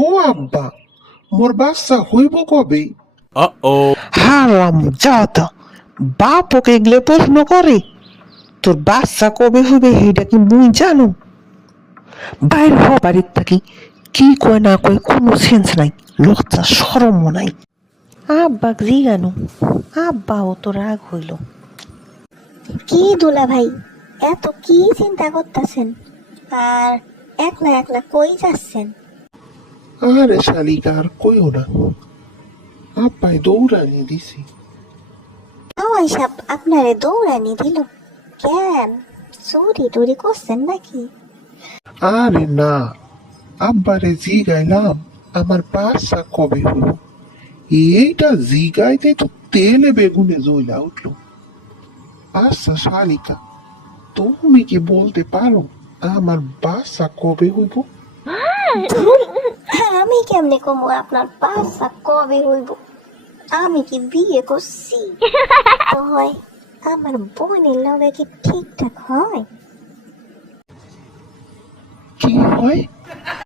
ও আব্বা, মোর বাচ্চা হইব কবে? হারাম জাদা, বাপ ওকে এগুলো প্রশ্ন করে? তোর বাচ্চা কবে হবে এটা কি মুই জানো? বাইর হ বাড়ির থাকি, কি কয় না কয় কোনো সেন্স নাই, লজ্জা শরমও নাই। আব্বাক জিগানো, আব্বাও তো রাগ হইল। কি দুলা ভাই, এত কি চিন্তা করতেছেন? আর একলা একলা কই যাচ্ছেন? আরে শালিকা আর কইও না, আব্বাই দৌড়ানি দিছি। হাওয়াই সাপ আপনারে দৌড়ানি দিল কেন? চুরি টুরি করছেন নাকি? আরে না, আব্বারে জিগাইলাম আমার বাচ্চা কবে হইব। এইটা জিগাইতে তো তেলে বেগুনে জ্বলা উঠলো। আচ্ছা শালিকা, তুমি কি বলতে পারো আমার বাচ্চা কবে হইব? ধুর, আমি কেমনে কমু আপনার বাচ্চা কবে হইব? আমি কি বিয়ে করছি? তো হয় আমার বোনের লগে কি ঠিকঠাক হয়? কি হয়?